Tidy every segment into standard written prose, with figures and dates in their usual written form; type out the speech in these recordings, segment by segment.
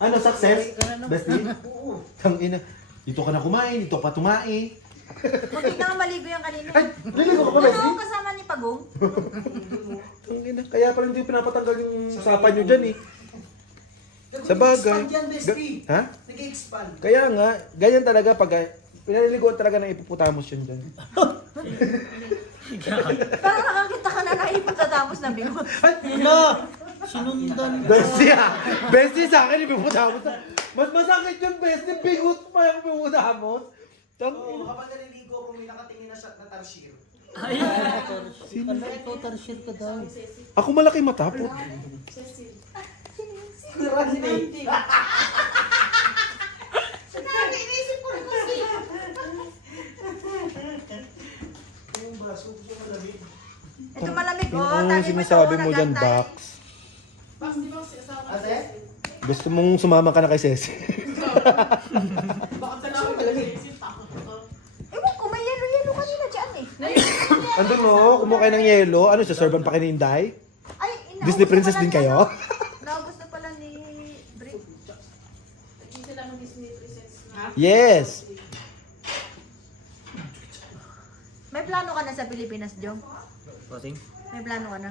Ano, success? Bestie? Oo. Tangina. Dito ka na kumain, dito pa tumae. Hindi na nga maligo yan kanina. Ay, naligo ka pa, Bestie? Ano kasama ni Pagong? Tangina. Kaya pala hindi pinapatanggal yung usapan nyo dyan eh. Sa bagay. Nag-expand yan, bestie. Ha? Nag-expand. Kaya nga, ganyan talaga pag pinaliligoan talaga ng ipuputamos yun dyan. Parang nakakita ka na naipatatapos na bingot. Ano? Sinundan ka. Bestie ah! Bestie sa akin ipuputamos. Mas masakit yung bestie, bigot pa yung ipuputamos. Oo, kapag naliligo ako, may nakatingin na shot na tarsier. Ay, Sino? Ikaw tarsier ka daw. Ako malaki mata po. Randy. Inisip ko rin kasi. Yung baso, gusto ko lamig. Ito malamig oh. Ano Tagi yung sinasabi mo dyan, nagantay. Bax? Ate? Gusto mong sumama ka na kay Ceci? Bakit ka na ako malamig? Ewan ko, may yelo-yelo kanina dyan eh. Andun mo, kumuha kayo ng yelo. Ano, saservan pa kayo ni Inday? Ay, Disney princess din kayo? Naubos na pala ni Brick. Yes! May plano ka na sa Pilipinas, Jong? Bossing, May plano ka na?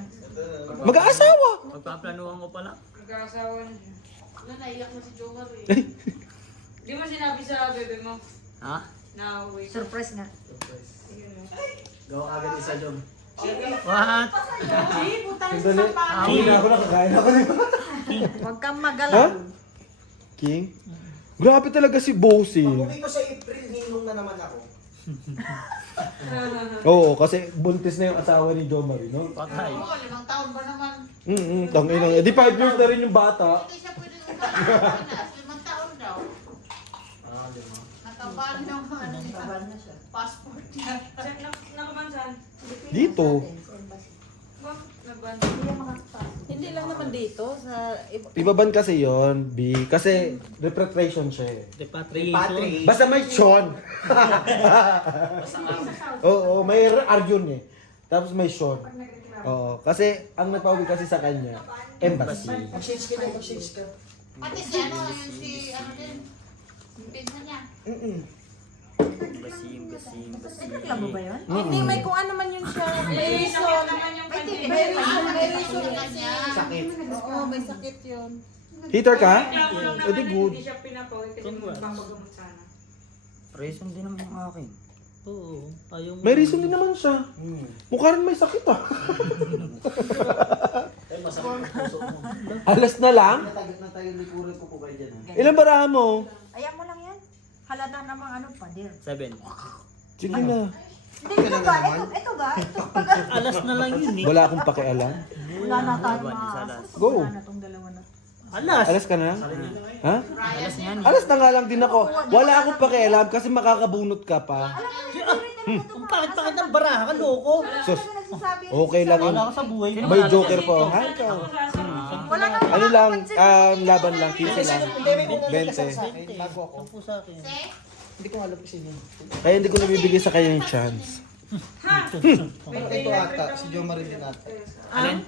Mag-aasawa! magpaplanuhan ko pala. Nag-aasawa niya. Naiyak na si Joker eh. Di mo sinabi sa bebe mo Ha? na wait. Surprise nga. Gawa agad isa dyan. What? Di, putang Sandali. sa pa. Hindi na ako nakakain ako. Huwag kang Ha? magalaw. King? Grabe talaga si Bossing. Pag-uwi ko sa April, hinong na naman ako. Oo, kasi buntis na yung asawa ni Jo Marie, no? Patay. Oo, 5 taon ba naman? Tangina. Eh di 5 years na rin yung bata. Hindi siya pwede umalis. 5 taon daw. Ah, di ba? Nakaban naman. Passport niya. Nakabansan? Dito. Nakaban. Hindi lang naman dito sa Ibaban kasi yon B. Kasi repatriation siya eh. Repatriation. Patrick. Basta may Sean. Oo, may Arjun eh. Tapos may Sean. Oo, kasi ang nagpauwi kasi sa kanya, embassy. Mag-change ka na, mag-change ka. Pati si ano, yung si ano din. Yung pizza niya. Basim. Reklamo ba yun? Hindi, may kung ano man yun siya. May Sakit reason. naman yung May ticket. May reason. May May reason reason kasi. niya. Sakit. Oo, may sakit yun. Heater ka? Reklamo lang Eh di naman good. hindi siya pinapawid kasi magpapagamot sana. Reason din naman yung akin. Oo. Ayaw mo. May reason din naman siya. Mukha rin may sakit ah. Ay, masakit ang puso mo. Alas na lang? Natagilikuran ko po kayo dyan ha. Ilan bara mo? Ayan mo lang yan. Halata namang ano pa, dear. 7. Sige na. Hindi, ito ba? Ito ba? Ito pag... Alas na lang yun eh. Wala akong pakialam. Wala na tayo Isa maasa. lang. Go. Wala na tong dalawa na. Alas. Alas ka na? Ha? Alas nga ni. Alas na nga lang din ako. Wala akong pakialam kasi makakabunot ka pa. Alam mo, hindi rin talaga ito Kung bakit ng baraha ka, loko? Sus, talaga nagsasabi. okay lang yun. Wala ka sa buhay. May joker pa. Ha, ikaw? Wala kang Ano lang, makakapansin. laban lang, 15 lang. Hindi, may kung ano sa 20. akin, bago ako. Sampu sa akin. Hindi ko alam kasi yun. Kaya hindi ko nabibigay sa kanya yung chance. Ito ata, si Jo Marie din ata. Alin?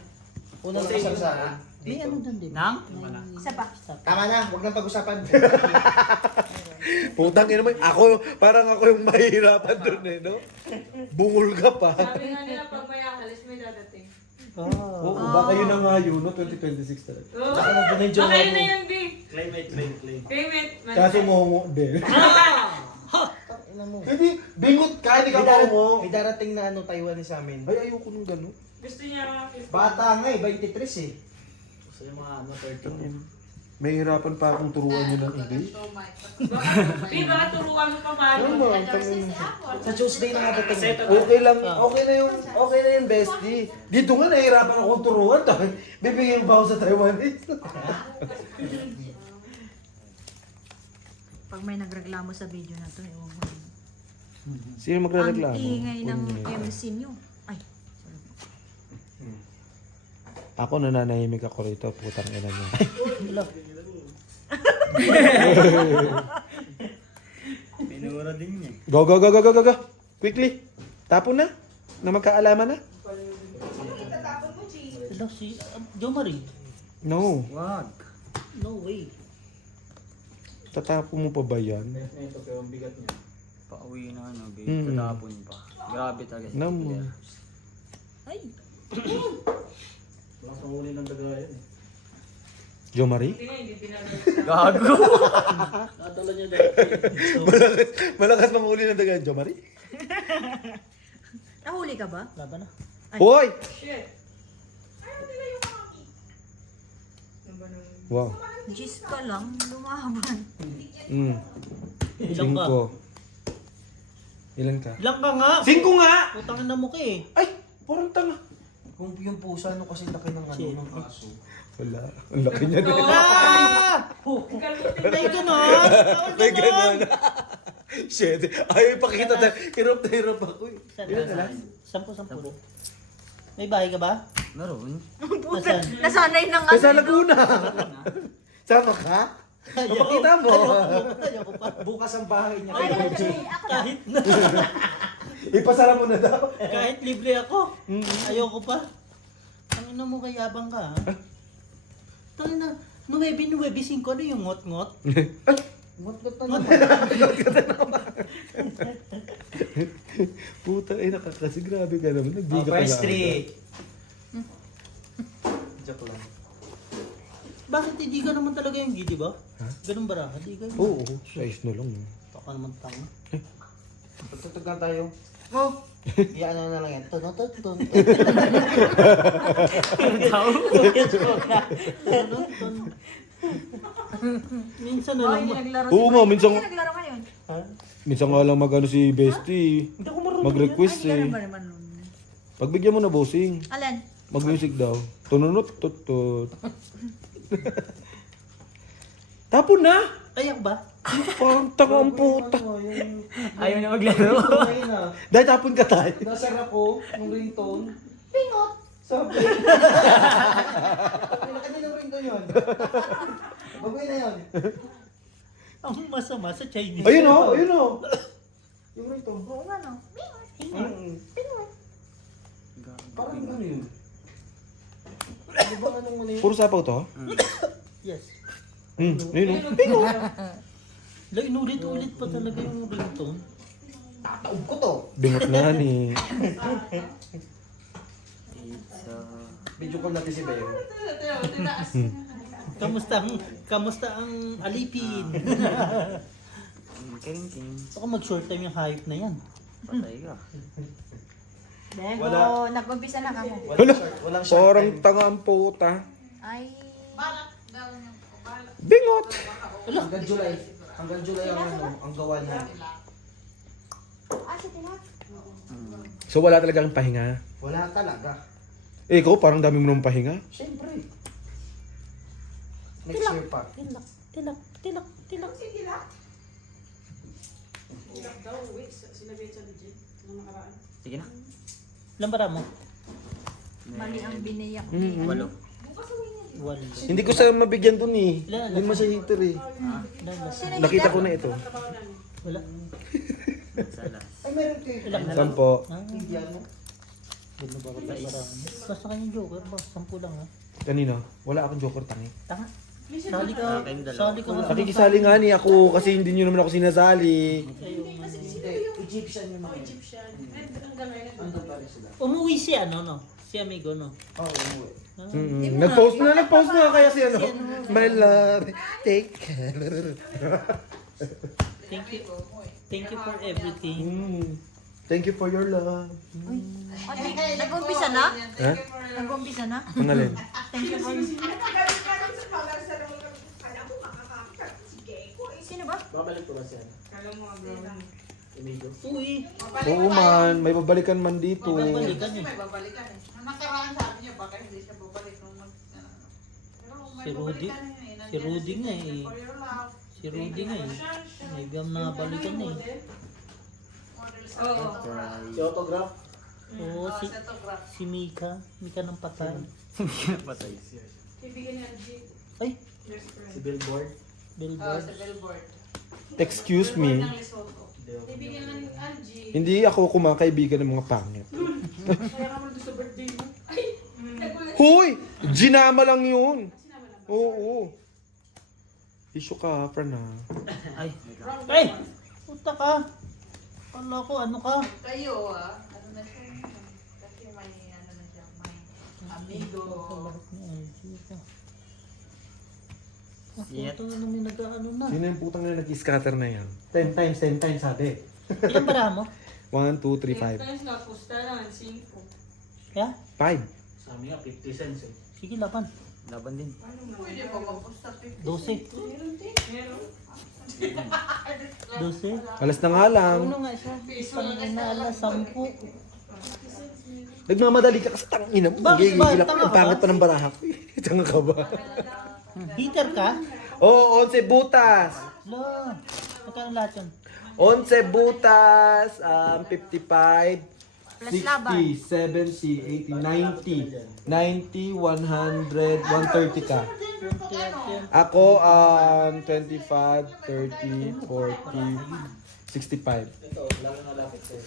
Una lang kasal sa akin. May ano dyan din. Nang? Isa pa. Tama na, huwag nang pag-usapan. Putang ina mo, parang ako yung mahihirapan dun eh, no? Bungol ka pa. Sabi nga nila pag may aalis, may dadating. Oo, baka yun na nga yun, no? 2026 talaga. Oh, Tsaka nandun na yung Jo baka yun na Marie. yun, B. Claim it. Payment. Kaso mo din. Ina mo. Hindi, bingot ka, hindi ka mo. May darating na ano, Taiwanese sa amin. Ay, ayoko nung gano'n. Gusto niya 50. Bata nga eh, 23 eh. Gusto yung mga ano, 30. May hirapan pa akong turuan yun ng English. B, baka turuan mo pa paano. Ano ba? Tangin- Sa Tuesday na nga dating. Okay lang, okay na yung bestie. Dito nga nahihirapan akong turuan. Bibigyan ba ako sa Taiwanese? Pag may nagreklamo sa video na to, ewan ko. Sino Ang magre-reklamo? ingay ng MC nyo. Ay, Ako nananahimik ako rito, putang ina niya. Minura din niya. Go, go, go, go, go, go, go. Quickly. Tapon na. Na magkaalaman na. Hello, si Jo Marie. No. Wag. No way. Tatapo mo pa ba yan? Meron na ito, pero ang bigat niya. Pauwi na ano, babe. Mm. Patapon pa. Grabe talaga. si Namu. Claire. Ay, Lakas ang uli ng daga yan eh. Jo Marie? Hindi nga, hindi pinagay. Gago! Nadala niya dati. Malakas manghuli ng dagan, Jo Marie? nahuli ka ba? Laban na. Hoy! Shit. Wow. Diyos ka lang, lumaban. Mm. Ilang ka? 5. Ilan ka? Ilang ka nga? 5 nga! Utangin na mo ka eh. Ay! Parang tanga. Kung yung pusa, ano kasi laki ng ano, ng aso. Wala. Ang laki niya din. Ah! May ganon! May ganun. Shit. Ayaw ipakita na. Hirap na hirap ako eh. Ilan na lang? 10. May bahay ka ba? Meron. Puta, nasanay na nga. Sa Laguna. Sama ka? Mapakita mo. Ayoko pa. Bukas ang bahay niya. Ay, ako na. Kahit na. Ipasara mo na daw. Kahit libre ako. Ayoko pa. Ang ina mo kayabang ka ha? Tangin na. 9-9-5 ano yung ngot-ngot? Ngot-ngot na naman. Puta, ay nakakasi. Grabe ka naman. Nagbiga ka First na. 3. Joke lang. Bakit hindi ka naman talaga yung gidi ba? Ha? Ganun ba raha? Hindi ka yun. Oo, size na lang. Baka naman tanga. Pagtutugan tayo. Oh! Iyan na lang yan. Tunot-tunot. Minsan na Oh, lang hindi ba? naglaro Oo nga, minsan- Hindi naglaro ngayon. Minsan nga lang mag-ano si Bestie. Hindi ako marunong. Mag-request Ay, eh. hindi ka naman nun. Pagbigyan mo na bossing. Alan? Mag-music daw. Tununot, tutut. Tapon na! Ayak ba? Parang tanga ang puta. Ayaw na maglaro. Ayun na. Dahil tapon ka tayo. Nasar ako ng ringtone. Pingot! Sabi. Kaninang ringtone yun? Bagoy na yun. Ang masama sa Chinese. Ayun o, ayun o. Yung ringtone. Oo nga no. Parang ano yun? Di ba anong mali? Puro sapaw to? Yes. Ayun o. Like, inulit-ulit pa talaga yung ringtone. Taob ko to. Bingot na ni. Video call natin si Beo. Kamusta ang alipin? King. Baka mag-short time yung hype na yan. Patay ka. Dego, Wala. nag-umpisa na kamo. Walang shark Parang time. tanga ang puta. Ay, Bingot! Hanggang July. Hanggang July ang ano, ang gawa niya. si Tinat. So wala talagang pahinga. Wala talaga. Eh, ikaw parang dami mo nang pahinga. Siyempre. Next year pa. Tilak. Ilap daw, wait. Sinabi sa legit. Nung nakaraan. Sige na. Lambara mo? Mali ang biniyak. Mm-hmm. 8. Wala. Hindi ko sa mabigyan dun eh. Ilan? Hindi mo sa hater eh. Sino Nakita ko na ito. Trabaho namin. Wala. Salas. Ay, meron kayo. Ilang na lang? Sampo. Ah, Indiano. Ano ba ka marami? Basta kanyang joker ba? 10 lang ha? Kanina, wala akong joker tangi. Tanga. Sali ka. Akin dalawa. Sali ka nga. Nakikisali nga ni ako kasi hindi nyo naman ako sinasali. Hindi, Egyptian yung mga. Egyptian. Hanggang ngayon. Andun pa rin sila. Umuwi si ano no? Si amigo no? Oo, umuwi. Ah, Nag-post na kaya si ano. My love, take care. Thank you. Thank you for everything. Thank you for your love. Nag-umpisa na? Ha? Nag-umpisa na? Ang alin? Thank you for... Sino ba? Babalik ko ba siya? Amigo. Uy. Oo man, may babalikan man dito. Babalikan eh. Nakaraan sabi niya, baka hindi siya babalik nung Si Rudy. Si Rudy nga eh. Si Rudy nga eh. May biyam na balikan na eh. Oo. Si autograph. Oo, si Mika. Mika ng patay. Patay. Kaibigan ni Angie. Ay, Best friend. Si Billboard. billboard. billboard. Excuse me. Ng Lesotho. Kaibigan ni Angie. Hindi ako kumakaibigan ng mga pangit. Kaya naman doon sa birthday mo. Ay! Nagulat. Hoy! Ginama lang yun. Sinama lang. Oo. Issue ka, friend ha. Ay. Ay! Puta ka. Kala ko, ano ka? Kayo ano na siya. Kasi may ano na siya, may amigo. Shit. Ito na may nag-ano na. Sino yung putang na nag-scatter na yan? 10 times sabi. Ilan bara mo? 1, 2, 3, 5. Times na, pusta na, 5. Yeah? 5. Sa amin nga, 50 cents eh. Sige, laban. Laban din. Pwede ba magpusta 50? 12. Meron. 12. Alas na nga lang. Ano nga siya? Pangin na alas 10. Nagmamadali ka kasi tangina mo. Bakit ba? Gigigil ako. Tanga Ang ka pangit ba? pa ng baraha ko eh. Tanga ka ba? Heater ka? Oo, 11 butas. Lo. Magkano lahat yun? 11 butas, 55, Plus laban. 60, 70, 80, 90, 90, 100, 130 ka. Ako, 25, 30, 40, 65.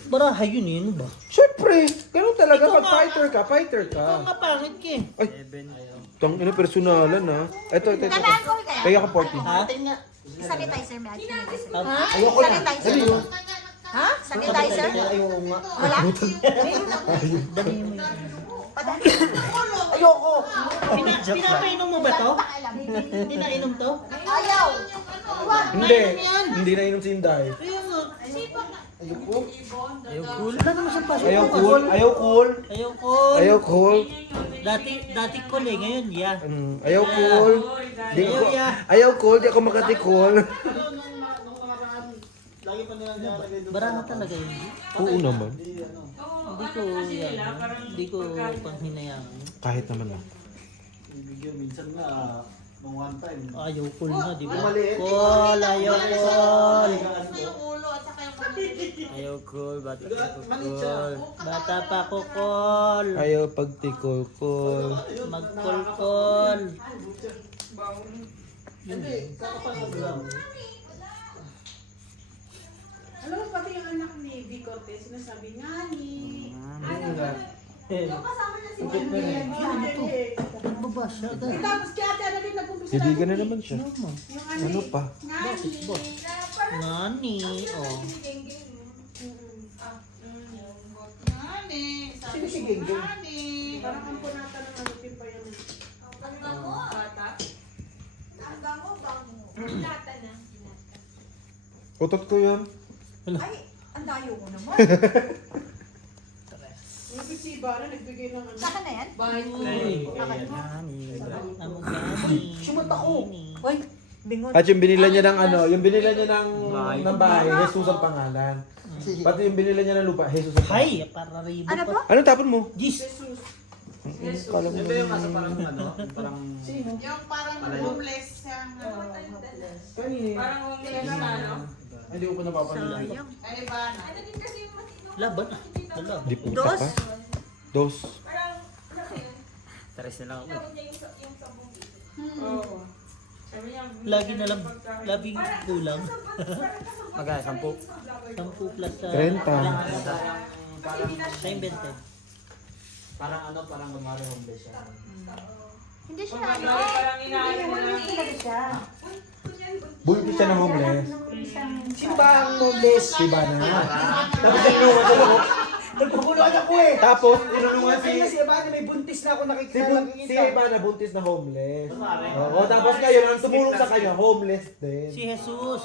Barahay yun eh. Ano ba? Siyempre, ganun talaga. Ikaw Pag nga. fighter ka. Ikaw nga pangit ka eh. Ay, tang ina personalan ha. Ito. Talaan ko kaya. Kaya ka 40. Ha? Sanitizer, may sanitizer. Ha? Ayoko na. Sanitizer. Ha? Sanitizer? Ayoko nga. Wala? Dami mo yun. Ayoko! Pinapainom mo ba to? Hindi nainom to? Ayaw! Hindi. Hindi na inom si Inday. Ayun nga. Ayaw cool. Wala naman siyang pasok. Ayaw cool. Ayaw cool. Ayaw ko. Ayaw cool. Dati ko eh. Ngayon, yeah. Ayaw cool. Di ko, ayaw cool. Di ako makatikol. Baraha talaga yun. Oo naman. Hindi ko, hindi ko panghinayaan. Kahit naman lang. Ayaw cool na, di ba? Cool, ayaw cool. Yung ulo at saka yung kamay. Ayaw cool. Bata ko cool. Bata pa ko cool. Ayaw pagtikol cool. Mag-cool. Alam mo pati yung anak ni V. Cortez, sinasabi nga ni... Nagbaba siya agad. Tapos kaya ate ano din nagpumpisa Kaibigan na naman siya. yung Ano pa? Nani, oh. Ngani, sabi ko ngani. Parang ang punata ng alupin pa yun. Bata. Utot ko yun. Ay, ang dayo ko naman. Yung si Bara nagbigay ng ano. Saka na yan? Bahay ko. Amo gani. Sumata ko. Uy, bingot. At yung binila niya ng ano, yung binila niya ng bahay, Jesus ang pangalan. Pati yung binila niya ng lupa, Jesus ang pangalan. Hay, para ribo Ano pa. po? Ano tapon mo? Jis. Kala mo Yung nasa parang ano, parang... Yung parang homeless siya. Parang homeless na, no? Hindi ko pa napapalala. Sayang. Ay, iba na. Laban ah. Wala. Di puta Dos? ka. Dos. Tres na lang ako. Oo. Sabi niya, Lagi na lang, labing kulang. Magkaya, 10. 10 plus sa... 30. Sa invented. Parang ano, parang kumari homeless siya. Hindi siya parang ano. inaano na lang. Talaga siya. Bulto siya ng homeless. Sino ba ang homeless? Si Ivana. Tapos tinulungan ako. Nagpupuluan ako eh! Tapos tinulungan si... Kasi si Ebani, may buntis na ako nakikita. Si Ivana buntis na homeless. Oo, tapos ngayon, ang tumulong sa kanya, homeless din. Si Jesus.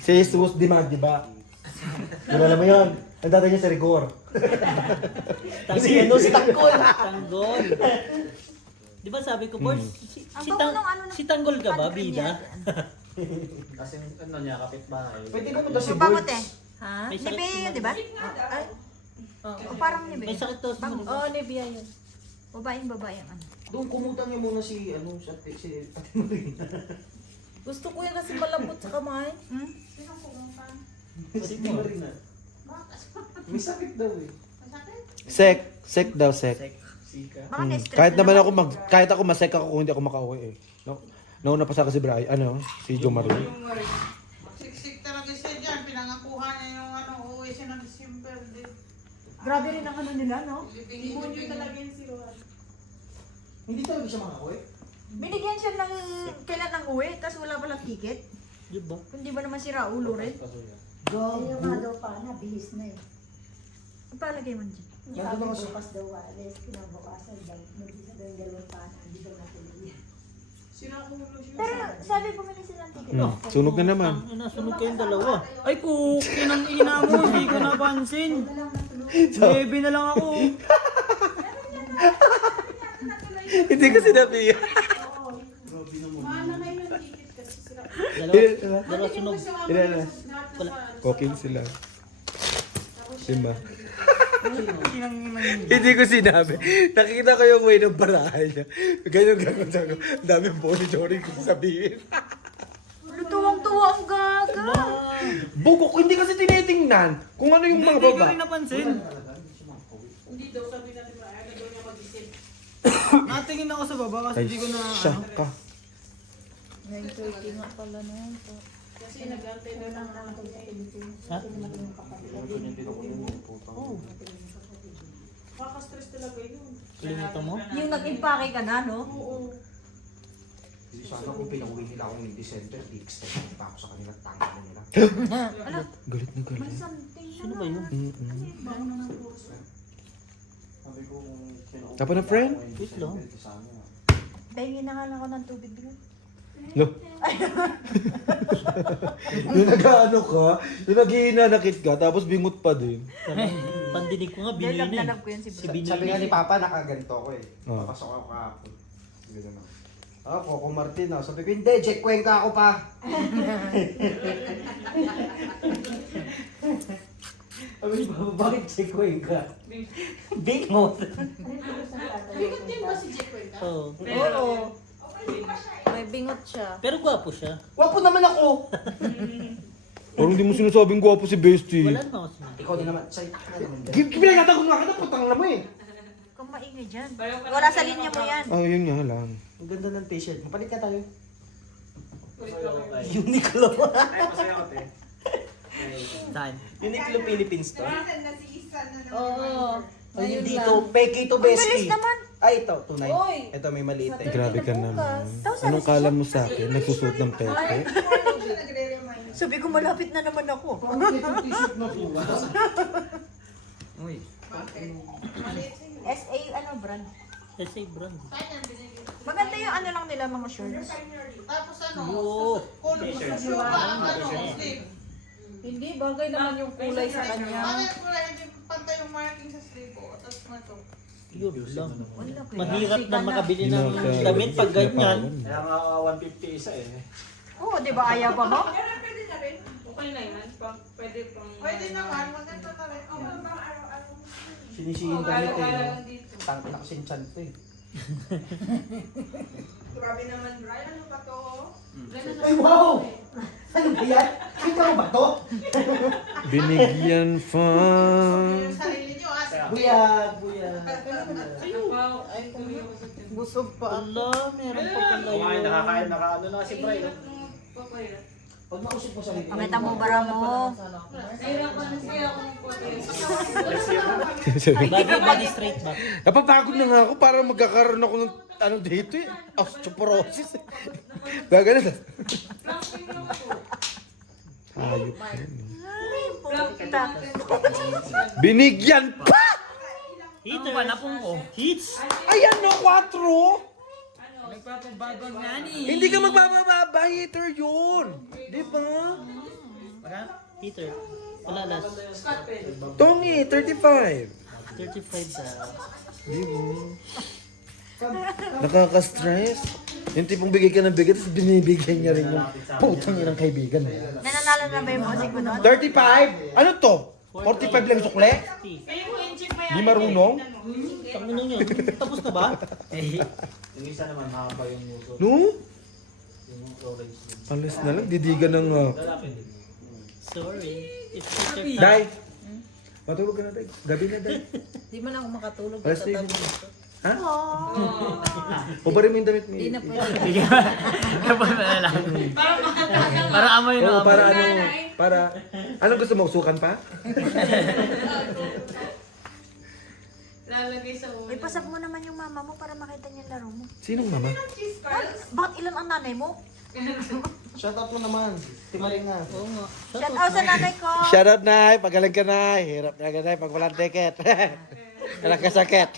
Si Jesus di ba? Kilala mo yun? Ang tatay niya si Rigor. Si ano, si Tanggol. Tanggol. Di ba sabi ko, boss, si Tanggol ka ba, bida? Kasi ano niya, kapitbahay. Pwede mo punta si Bangot Boy. eh. Ha? May Nibe sakit yun, di ba? Ay. O parang nibe. May sakit daw sa mga. Oo, Nibia yun. Babaeng babae ang ano. Doon kumutang niya muna si, ano, si Ate Marina. Gusto ko yan kasi malambot sa kamay. Hmm? Si Ate Marina. May sakit daw eh. Sek daw, sek. Sika. Baka na-stress Kahit na naman ako kahit ako masek ako kung hindi ako makauwi eh. No? Nauna pa sa kasi Brian, si Jo Marie. Siksik talaga siya dyan. Pinangakuhan niya yung ano, uuwi siya ng December din. Grabe rin ang ano nila, no? Living talaga yun si Juan. Hindi talaga siya makauwi. Binigyan siya ng kailan ng uwi, tapos wala palang ticket. Di ba? Hindi ba naman si Raulo rin? Yung nga daw pa na, bihis na eh. Ang palagay mo dyan. Sabi bukas daw alis, kinabukasan daw. Nagisa daw yung dalawang pa, hindi daw natuloy. Pero sabi bumili sila ng ticket. Sunog na naman. Ang sunog kayong dalawa. Ay, pukin ang ina mo. Hindi ko napansin. Baby na lang ako. Hindi ko sinabi yan. Mahal na ngayon yung ticket kasi sila. Dalawa sunog. Wala. Okay sila. Diba? Kinang ina mo. Hindi ko sinabi. Nakita ko yung way ng barahay niya. Ganyan gagawin sa ko. Ang dami boni Jory ko sabihin. Tuwang-tuwa ang gaga. Bugok, hindi kasi tinitingnan kung ano yung mga Hindi ko baba. rin napansin. Hindi daw sabi natin ba, ayaw na daw niya mag-isip. Natingin ako sa baba kasi Ay, hindi ko na... siya ka. 9:30 nga pala noon. Kasi nag-antay na lang ng Ha? Kaka-stress talaga yun. Kalimutan mo? Yung nag-impake ka na, no? Oo. Sana kung pinauwi nila akong in December, di-extend pa ako sa kanila, tanga na nila. Galit na May galit. something na. Sino ba yun? Tapa na friend? Wait lang. Dahil na nga lang ako ng tubig doon. No. Yung nag-ano ka, yung nag-iinanakit ka, tapos bingot pa din. Pandinig ko nga, Dahil binili. nagtanap ko yan si Bro. Binili. Sabi nga ni Papa, nakaganto ko eh. Oh. Papasok ako kahapon. Ganun ako. Ah, Coco Martin ah. Sabi ko, hindi, Jack Cuenca ako pa. Sabi ni Papa, bakit check ko ka? Big mouth. Bigat din ba si Jeff Cuenca? Oo. Oo. May bingot siya. Pero gwapo siya. Wapo naman ako. Parang hindi mo sinasabing gwapo si Bestie. Wala naman ako sinabi. Ikaw din naman, say, naman din. Pinagkatago nga kita, putang na mo eh. Kung maingay dyan. Wala sa linya mo yan. Ah, yun nga lang. Ang ganda ng t-shirt. Mapalit ka tayo. Uniqlo. Saan? Uniqlo Philippines to. Oo. Ay, hindi to. Peki to, Ang bilis Bestie. naman. Ay, ito, tunay. Ito, may maliit eh. Grabe ka naman. Anong kala mo sa akin? Nagsusuot ng pepe? Sabi ko malapit na naman ako. Uy. SA ano brand? SA brand. Maganda yung ano lang nila mga shorts. Tapos ano? Yo. Sleeve. Hindi, bagay naman yung kulay sa Ano kanya. yung kulay? Hindi pantay yung marking sa sleeve ko. Tapos mo ito. Yun lang. Wala, Mahirap klase na ka makabili ng damit pag ganyan. Kaya nga 150 isa eh. Oo, di ba ayaw pa mo? Okay na yan. Pwede pang... Pwede naman. Maganda na rin. Sinisihin damit eh. Tangin na kasi yung chan to eh. Grabe naman, Brian. Ano ba to? Ay, wow! Ano ba yan? Kita mo ba to? Binigyan fa. Yung sarili nyo, ah. Buya, buya. Busog pa. Ala, meron pa pala Kumain, yun. nakakain, nakaano na si Bray. Pag mausip mo sarili. Pakita mo bara mo. Nahirapan na siya kung Body straight back. Napapagod na nga ako para magkakaroon ako ng ano dito eh. Osteoporosis. Gagana. Hayop ka yun. Ay, puta. Binigyan pa! Heater. Ano ba na pong ko? Heats. Ayan no, 4! Nagpapabagong nga ni. Hindi ka magbababa, hater yun. Di ba? Heater. Wala last. Tongi, 35. 35 na. Di ba? Nakaka-stress. Yung tipong bigay ka ng bigay, tapos binibigay niya rin yung putang inang kaibigan. Nananalo na ba yung music mo doon? 35? Ano to? 45 lang sukle? Di marunong? Tangan nyo. Tapos na ba? Yung isa naman, mahaba yung uso. No? Yung orange. Alas na lang, didigan ng... Sorry. It's heater time. Day! Matulog ka na, Day. Gabi na, Day. Di man ako makatulog. Alas 3. Ha? Ubarin mo yung damit mo. Hindi na pwede. Tapos na lang. Para amoy Oo, na para amoy. ano, para... Anong gusto mo? Sukan pa? Lalagay sa ulo. May pasab mo naman yung mama mo para makita niya yung laro mo. Sinong mama? Bakit ilan ang nanay mo? Shout out mo naman. Timarin nga. Oo nga. Shout out sa nanay ko. Shout out, Nay. Pagaling ka, Nay. Hirap na Nay pag walang ticket. Walang kasakit.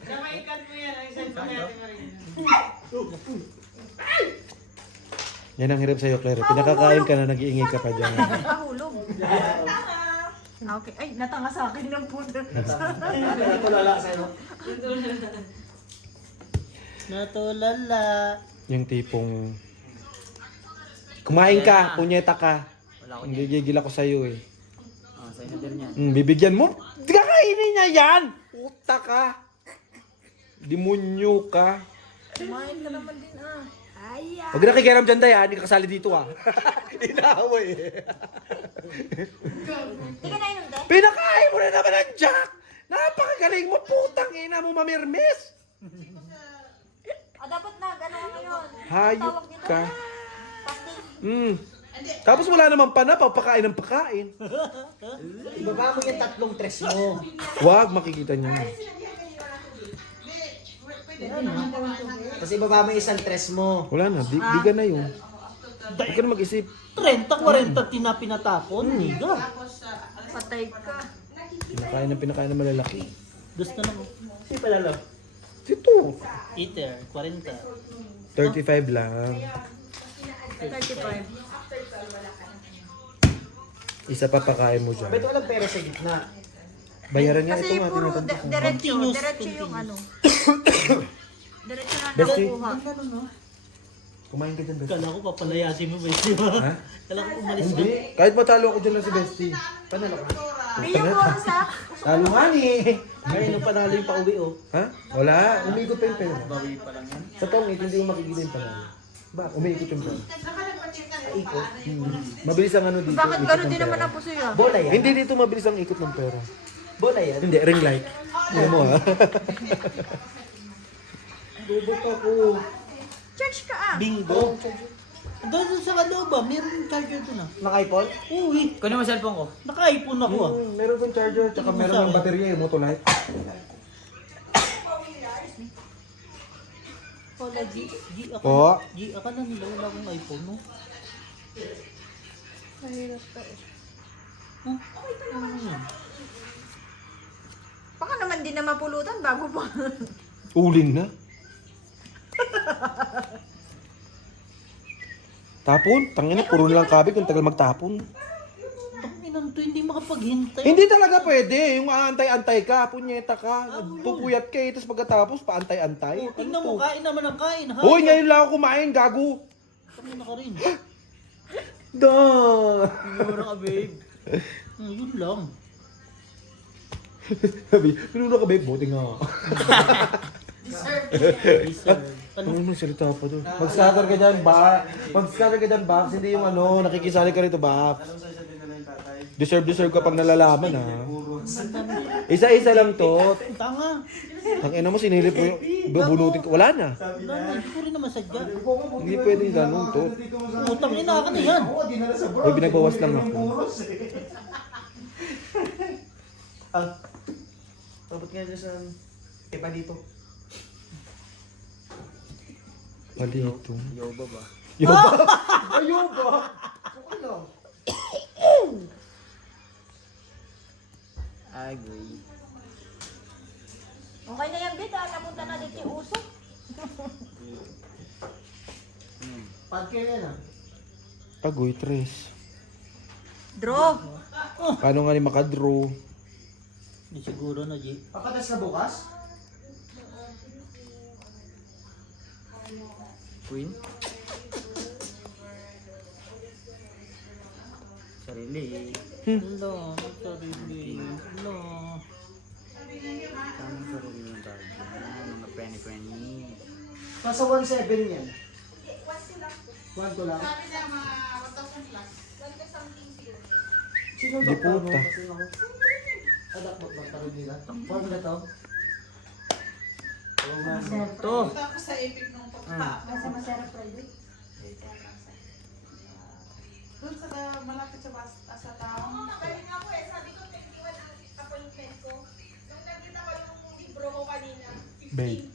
Kamaikan mo yan. Ang isang pangyaari mo rin. Yan ang hirap sa'yo, Claire. Pinakakain ka na, nag-iingay ka pa dyan. Nakahulog. Okay. Ay, natanga sa akin ng puto. Natulala sa'yo. Natulala. Yung tipong... Kumain ka, punyeta ka. Wala ko Hindi gigil ako sa'yo eh. Ah, sa'yo na din yan. Bibigyan mo? Di ka kainin niya yan! Puta ka! Demonyo ka. Kumain ka naman din ah. Ay, Huwag na nakikialam dyan, Day, ha? Hindi ka kasali dito, ha? Inaaway eh. Hindi ka nainom din? Pinakain mo na naman ang Jack! Napakagaling mo, putang ina mo, mamirmis! Dapat na, gano'n ka ngayon. Hayop Tawag nila. ka. Pastig. Tapos wala naman pa na, papakain ng pakain. Ibaba mo yung 3 tres mo. Huwag, makikita niyo. Kasi ibaba mo yung 1 tres mo. Wala na, di ka na yun. Huwag ka na mag-isip. 30, 40 pinatapon. Niga. Patay ka. Pinakain ng malalaki. Gusto na mo. Si Palalaw. Ito, Eater, 40. 35 lang. 35. Isa pa pakain mo dyan. Ba't walang pera sa gitna? Bayaran nga ito Kasi nga, puro tinatanto ko. diretso. Continuous, Diretso yung ano. Diretso na Bestie. nakukuha. Kumain ka dyan, Bestie. Kala ko papalayasin mo, Bestie. Ha? Kala ko umalis Hindi. Kahit matalo ako dyan lang si Bestie. Panalo ka. Bigyan mo ako sa... Talo nga ni. Ngayon nung panalo yung pauwi, oh. Ha? Wala. Umiikot pa yung pera. Bawi pa lang yan. Sa pangit, hindi mo makikita yung panalo. Ba, umiikot yung pera. Ikot. Mabilis ang ano dito. Bakit ikot gano'n ng din pera. naman ang puso yan? Bola yan. Hindi dito mabilis ang ikot ng pera. Bola yan. Hindi, ring light. Ano mo ha? Bubot ako. Church ka ah. Bingo. Doon sa kalooba, meron charger doon ah. Naka-iPhone? Uy, Kunin mo cellphone ko. naka-iPhone ako ah. Meron kang charger, tsaka meron ng baterya, yung Motolite. Wala, G. Ako. Oo. G, akala nila wala akong iPhone, no? Mahirap ka eh. Huh? Ano yan? Baka naman din na mapulutan bago pa. Uling na. Tapon? Tangina, puro na lang kabig, ang tagal magtapon. Tanginan to, hindi makapaghintay. Hindi talaga pwede. Yung aantay-antay ka, punyeta ka, pupuyat ka eh, tapos pagkatapos paantay-antay. Oh, tingnan mo, kain naman ang kain. Ha? Hoy, ngayon lang ako kumain, gago. Tangina ka rin. Da. Mura ka, babe. Yun lang. Sabi, pinuna ka babe, buti nga. Deserve. Ano yung salita pa doon? Mag-scatter ka dyan, Bax. Mag-scatter ka dyan, Bax. Hindi yung ano, nakikisali ka rito, Bax. Deserve ka pag nalalaman, ha? Isa-isa lang to. Tanga. Tangina mo, sinilip mo yung bubunutin ko. Wala na. Wala, hindi ko rin naman sadya. Hindi pwedeng ganun to. Utang ina ka na yan. Uy, binagbawas lang ako. Dapat nga dyan sa... Ipa dito. Palito. Yoba ba? Yoba? Ay, yoba! Agree. Okay na yan, Bita. Napunta na dito yung uso. Pagkaya yan ah. Pagoy, tres. Draw. Paano nga ni makadraw? Hindi siguro na, G. Papatas ka bukas? Queen? Sarili. Hello, sarili. Hello. Tamang sarili ng tawag yan. Mga penny-penny. Nasa 1.7 yan. 1 ko lang. Sabi niya, ma-1,000 plus. Sino Di puta. Adak mo ba tayo nila? Paano na to? To! Punta ko sa Epic nung pagka. Kasi masarap Friday. Doon sa malapit sa town. Kaya nga po eh, sabi ko 21 ang appointment ko. Nung nakita ko yung Babe.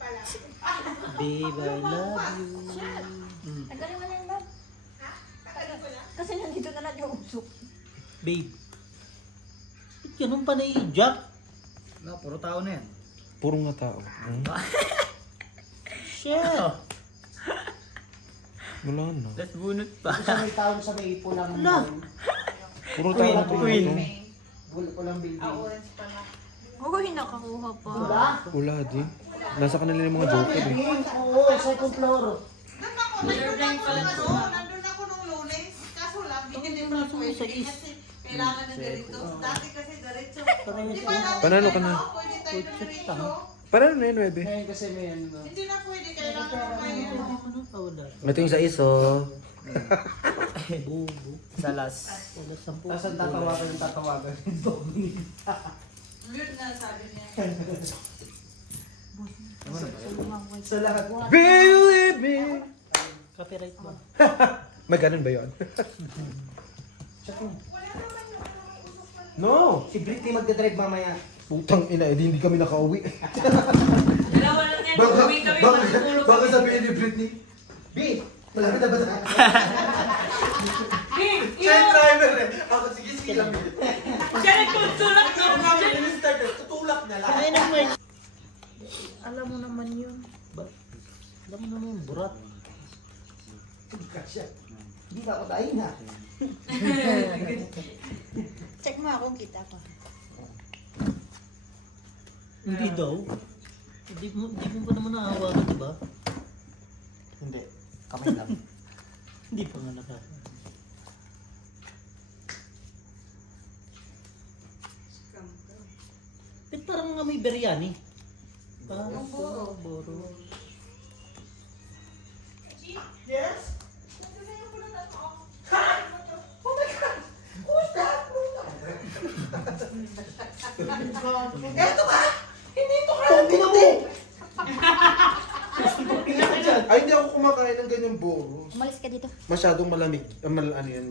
Babe, I love you. Tagalin mo na yun, Bob. Kasi nandito ka na yung usok. Babe. Ba't ganun pa nai-jack? No, puro tao na yan. Puro nga tao. Shit! Wala na. Tapos bunot pa. Isa may tao sa may ipo lang. Ano? Puro tao to. Queen. Ipo lang building. Orange pala. Uy, nakakuha pa. Wala di. Nasa kanila yung mga joker eh. Oo, second floor. Doon ako, nandun ako nung Lunes. Kaso lang, hindi mo pwede kasi kailangan ng ganito. Dati kasi diretso. Di ba dati Panalo ka na. pwede tayo diretso? Parang na yun, 9. Ngayon kasi may ano. Hindi na pwede, kailangan mo may Ano pa wala? Ito yung sa iso. Bubo. Salas. Wala 10. Tapos ang tatawagan. mute na sabi niya. Sa lahat. Believe me! Copyright ba? May ganun ba yun? No! Si Britney magdadrive mamaya. Putang ina, hindi kami nakauwi. Dalawa lang yan. Uwi kami, matutulog kami. sabihin ni Britney? B, malapit na ba tayo? Siya yung driver eh. Ako, sige lang. Siya nagtutulak niya. Tutulak na lang. Ay, naman. Alam mo naman yun. Alam mo naman, burat. Kasya. Hindi na ako tayo na. Check mo ako, kita ko. Hindi daw. Hindi mo pa naman nakahawakan, di ba? Hindi. Kamay lang. Hindi pa nga nakahawakan. Ba't parang nga may biryani? Parang boro. Yes? Eto ba? Hindi ito ka. Ay, hindi ako kumakain ng ganyang boros. Umalis ka dito. Masyadong malamig. Ano yan?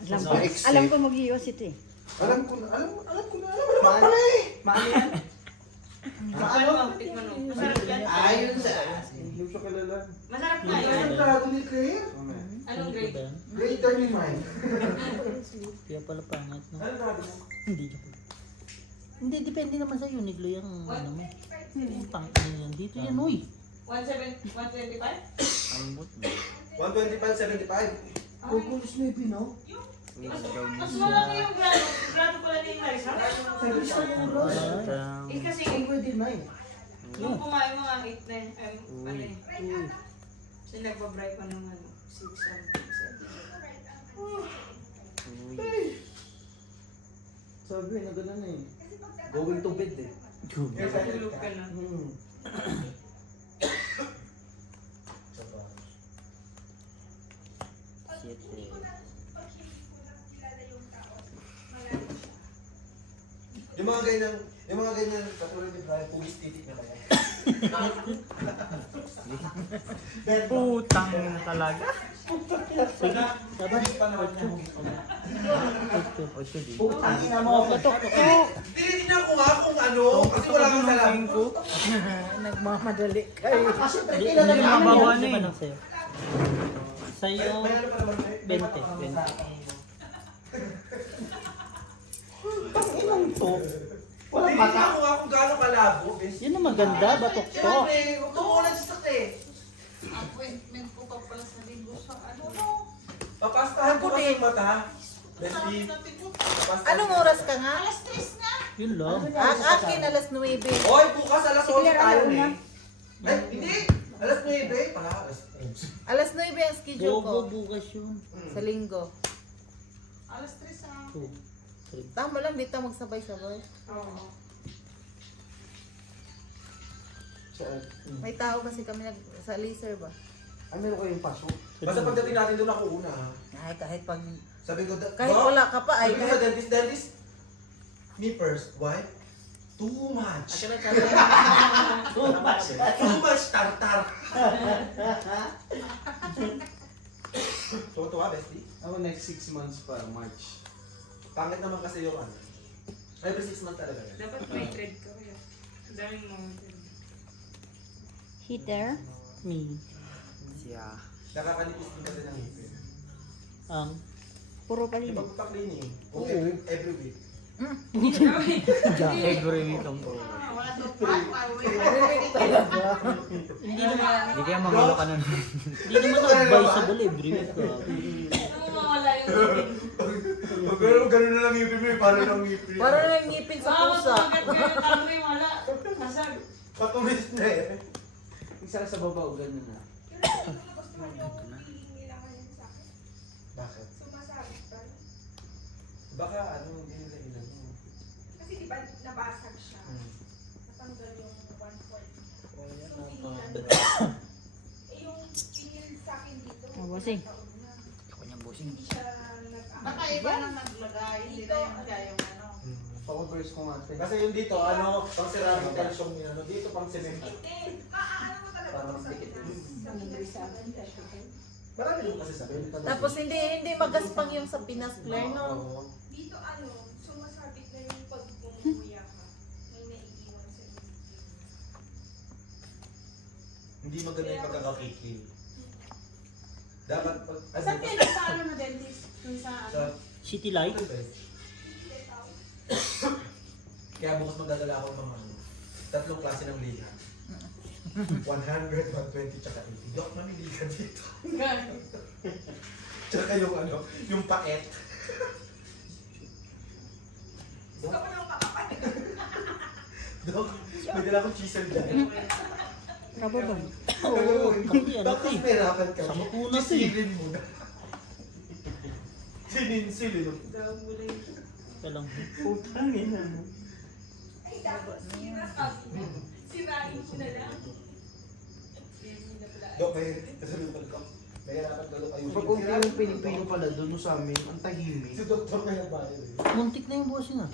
Alam ko, Ma-extend. alam ko mag-iwas ito eh. Alam ko na naman pala eh. Maano yan? Ano ang tikman mo? Masarap yan. Ayun sa... Hindi ko siya kilala. Masarap na Ano yun. yung grado ni Claire? Anong grade? Grade 35. Kaya pala pangit, no? Ano grado mo? Hindi. Hindi, depende naman sa Uniqlo yung ano mo. Yung tangin yan. Dito yan, uy. 125? 125, 75. Kukulis mo yung pino. Mas malaki yung grado. Grado pala ni Marisa. Eh kasi Pwede na eh. nung kumain mga 8 na ano eh. Kasi nagpa-bright pa ng 6 7. Sabi na gano'n eh. Going to bed eh. Tulog ka na. Yung mga ganyan, katulad ni Brian, pugis titik na kaya. Putang na talaga. Putang ina mo. Tinitignan ko nga kung ano, kasi wala kang salam. Nagmamadali kayo. Kasi Hindi kailan na mabawa na Ano eh. lang sa'yo? Sa'yo, May ano pa naman sa'yo? 20. Tanginang to. Walang Tinitignan mata. ko nga kung gaano kalabo, bes. Yun ang maganda, batok to. Siyempre, huwag ka muna sisakte. Appointment ko pa pala sa linggo sa ano no? Papastahan ko kasi yung mata. Bestie, papastahan. Anong oras ka nga? Alas 3 na. Yun lang. Ang akin, alas 9. Oy, bukas alas 11 Sige, tayo ano eh. na? Ay, hindi! Alas 9 pala. Alas 9 ang schedule ko. Bobo bukas yun. Sa linggo. Alas 3 na. 2, 3. Tama lang, dito magsabay-sabay. Oo. May tao kasi kami sa laser ba? Ay, meron kayong pasok. Basta pagdating natin doon ako una ha. Ay, kahit pag... Sabi ko, Kahit Doc, wala ka pa, ay sabi ko sa kahit... dentist, me first, why? Too much. Too much tartar. Tuwa, bestie. Ako next 6 months pa, March. Pangit naman kasi yung ano. Every 6 months talaga yan. Dapat may thread ka kaya. Daming mga thread. Heater? Me. Siya. Nakakalipis din kasi ng ngipin. Ang Puro palinis. Pag-cleaning. Oo. Every week. Every week ang po. Wala to pa, hindi naman Hindi kaya magulo ka nun. hindi naman advisable every week. Ano mawala yung Ganun na lang ngipin mo, paano lang ngipin? Para lang ngipin sa pusa. Magat ko yung tama yung wala. Masag. Patumis na eh. Isa sa baba, ganun na. Bakit? Sumasabit pa. Baka ano, hindi nila ilan mo. Kasi di ba nabasag siya? Natanggal yung 1/4. Yung pinil sa akin dito. Oh, bossing. Ako niyang bossing. Hindi siya baka iba na naglagay. Hindi na yung kaya yung ano. Pag-verse ko nga ate. Kasi yung dito, ano, pang ceramic calcium yun, ano, dito pang cement. Hindi. Ano mo talaga? Para mas dikit. Marami din kasi sabi. Tapos hindi magaspang yung sa Pinas Claire, no? Oo. Dito ano, sumasabit na yung pag bumumuya ka. May naiiwan sa iyo. Hindi maganda yung pagkakakikil. Dapat pag... Saan kayo sa ano na dentist? Yung sa Sa... City Light. Kaya bukas magdadala ako ng ano, 3 klase ng liga. 100, 120, tsaka 80. Dok, mamili ka dito. Tsaka yung ano, yung paet. Gusto ko lang makapal. Dok, may dala akong chisel dyan. Kababang. Oo, kasi ano Dok, to mas eh. mahirapan ka. Sa mapuna to eh. Sisilin mo na. Silin. Walang Ay, dapat sinasabi mo. Sirain ko na lang. Dok, may kasalutan ko. Mahirapan ka dok. Pag unti yung pinipino pala doon sa amin, ang tahimik. Si doktor kaya bayad eh. muntik na yung bossing ah.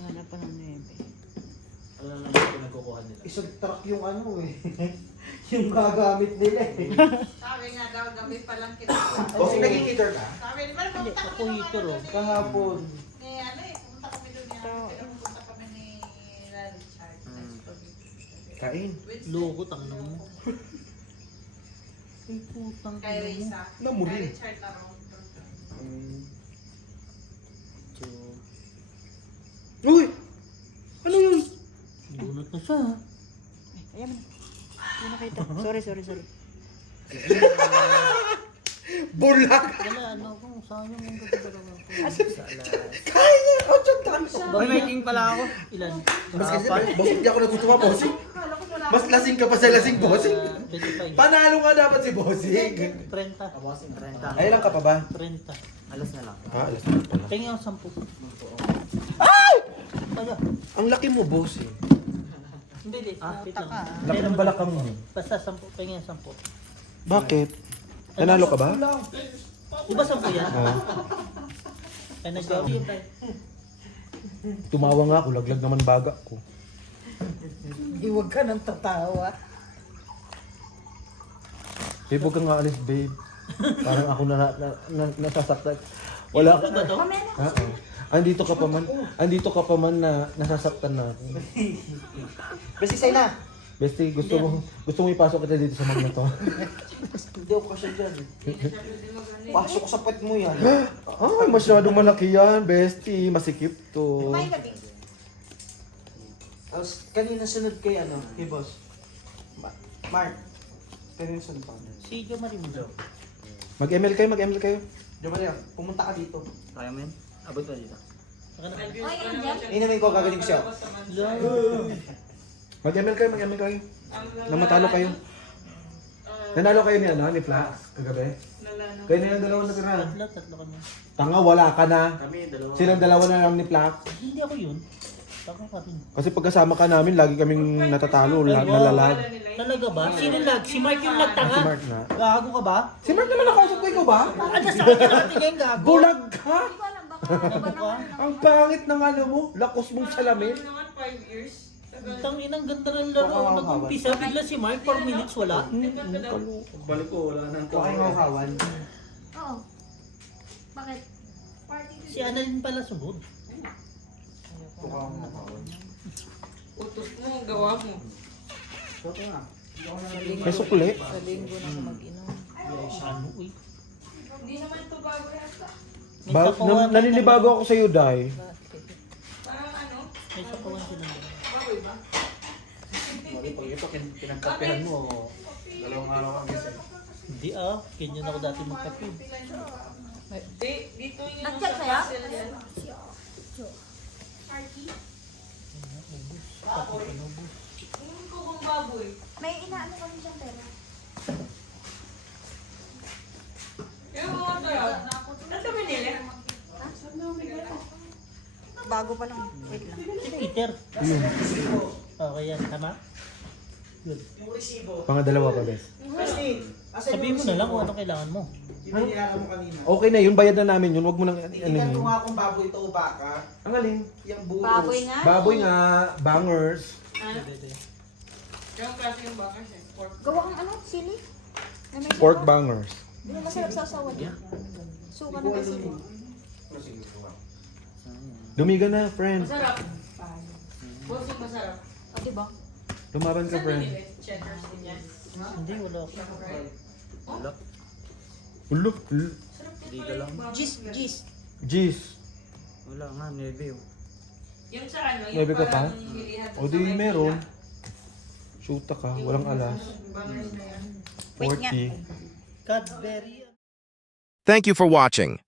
Wala pa ng 9. Ano na naman yung nagkukuha nila? Isang truck yung ano eh. yung gagamit nila eh. Sabi nga daw, gabi pa lang kita. O, sige, naging heater ka? Sabi, di ba, pumunta Ako kami heater, oh. Kahapon. Ni ano eh, pumunta kami doon niya. Pumunta kami ni Richard. Kain. Loko tang mo. Ay putang Kay ina mo. Risa. Namuli. Kay Richard Larong. Uy! Ano yun? Bunot na siya ah. Ayan mo. Hindi nakita. Sorry. Bulak! Wala ano kung sayang yung gabi talaga. Kaya niya! 8 times! Uy, may king pala ako. Ilan? Mas kasi, boss, hindi ako natutuwa, bossing. Mas lasing ka pa sa lasing, bossing. 25. Panalo nga dapat si bossing. 30. 30. Ay lang ka pa ba? 30. Alas na lang. Alas na pala. Tingin ang 10. Kaya. Ang laki mo, bossing. Hindi, wait lang. Laki ng balakang mo. Basta 10. Tingin ang 10. Bakit? Nanalo ka ba? Di ba 10 yan? Oo. Ay, nag-gabi. Tumawa nga ako, laglag naman baga ko. Huwag ka nang tatawa. Babe, huwag ka nga alis, babe. Parang ako nasasaktan. Wala ka. Oo. Andito ka pa man na nasasaktan na ako. Basi sa'yo na. Bestie, gusto mo ipasok kita dito sa mga to. Hindi ako kasi dyan. Pasok sa pet mo yan. Ay, masyadong malaki yan, bestie. Masikip to. Tapos kanina sunod kay ano, kay boss. Mark. Kanina sunod pa. Si Jo Marimundo. Mag-ML kayo. Diyan ba pumunta ka dito. Kaya mo yun? Abot pa dito. Saka na. Inamin ko, gagaling siya. Mag-ML kayo. Na matalo kayo. Nanalo kayo ni Flax kagabi. Kayo na yung dalawa na tira. Tatlo kami. Tanga, wala ka na. Kami, dalawa. Silang dalawa na lang ni Flax. Hindi ako yun. Tako ka rin. Kasi pagkasama ka namin, lagi kaming natatalo, nalalag. Talaga ba? Sino lag? Si Mark yung Si nagtanga. Mark na. Gago ka ba? Si Mark naman nakausap ko, ikaw ba? Ano sa akin natin yung gago? Bulag ka! Gago ka? Ang pangit ng ano mo, lakos mong salamin. naman 5 years. Tang inang ganda ng laro. Nag-umpisa bigla si Mark 4 minutes wala. Balik ko, wala na. Huwag kayong makawan. Oo. Bakit? Si Annalyn pala sunod. Huwag kayong makawan. Utos mo, gawa mo? May sukli. Sa linggo na ako mag-inom. Ano, uy. Hindi naman ito bago yata. Naninibago ako sa iyo, Day. Parang ano? May sapawan sila. Bagoy ba? Mali, pag ito, pinagkapihan mo, dalawang araw kang gising. Hindi ganyan ako dati magkape. Dito yung Nag-chat sa'yo? kung baboy. May inaano kami siyang pera. Yung mga tayo. Ano ito binili? Bago pa lang. Wait lang. Si Peter. Okay yan, tama? Good. Pangadalawa pa, Bes. Sabihin mo na lang kung ano kailangan mo. Okay na yun, bayad na namin yun. Huwag mo nang ano Tingnan ko yun. nga kung baboy ito o baka. Ang galing. Yung bulos. Baboy nga. Baboy nga, bangers. Yung klase yung bakers eh. Pork. Gawa kang ano? Sili? Na may Pork suka? bangers. Di ba masarap sa asawa niya? Suka na ba sili? Ano, sige, suka. Lumiga na, friend. Masarap. Bossing masarap. O, diba? Lumaban ka, Saan friend. binili? Cheddars din yan. Hindi, wala ako. Wala. Ulo. Hindi ka lang. Gis. Jeez. Wala nga, nebe oh. Yung sa ano, yung Nebe ka pa? parang nilihat O di meron. Shoota ka, walang alas. Bangers na yan. 40. Cadbury. Thank you for watching.